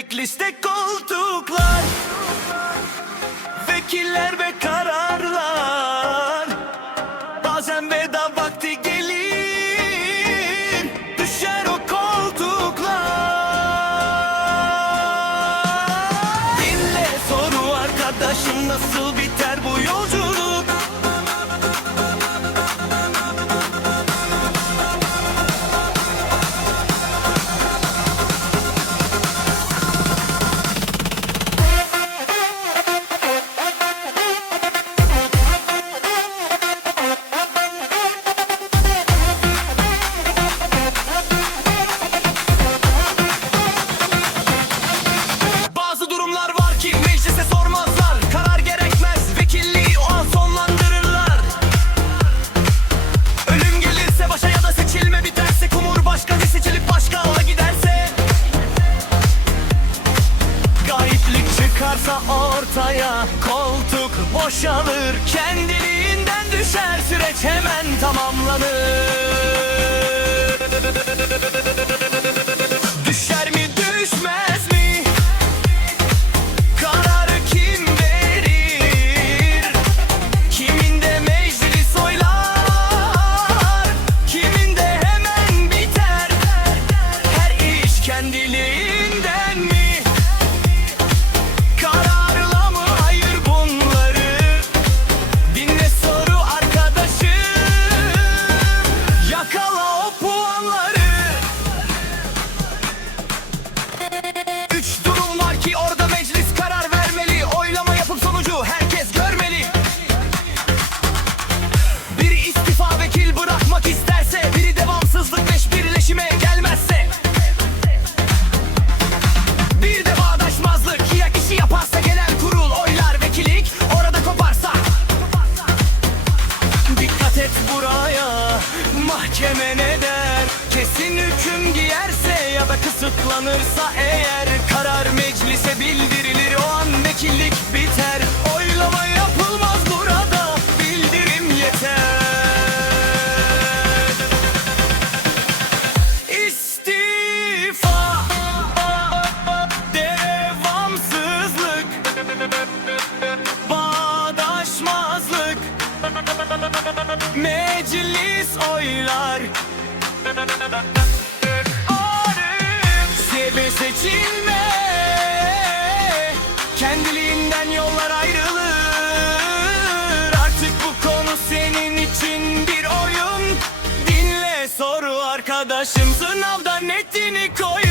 Mecliste koltuklar Vekiller ve kararlar. Bazen veda vakti gelir Düşer o koltuklar. Dinle soru arkadaşım nasıl biter çıkarsa ortaya Koltuk boşalır. Kendiliğinden düşer süreç hemen tamamlanır et buraya Mahkeme ne der? Kesin hüküm giyerse Ya da kısıtlanırsa eğer Karar meclise bildirilir O an vekillik biter. Oylama yapılmaz Kendiliğinden yollar ayrılır. Artık bu konu senin için bir oyun. Dinle soru arkadaşım. Sınavda netini koyun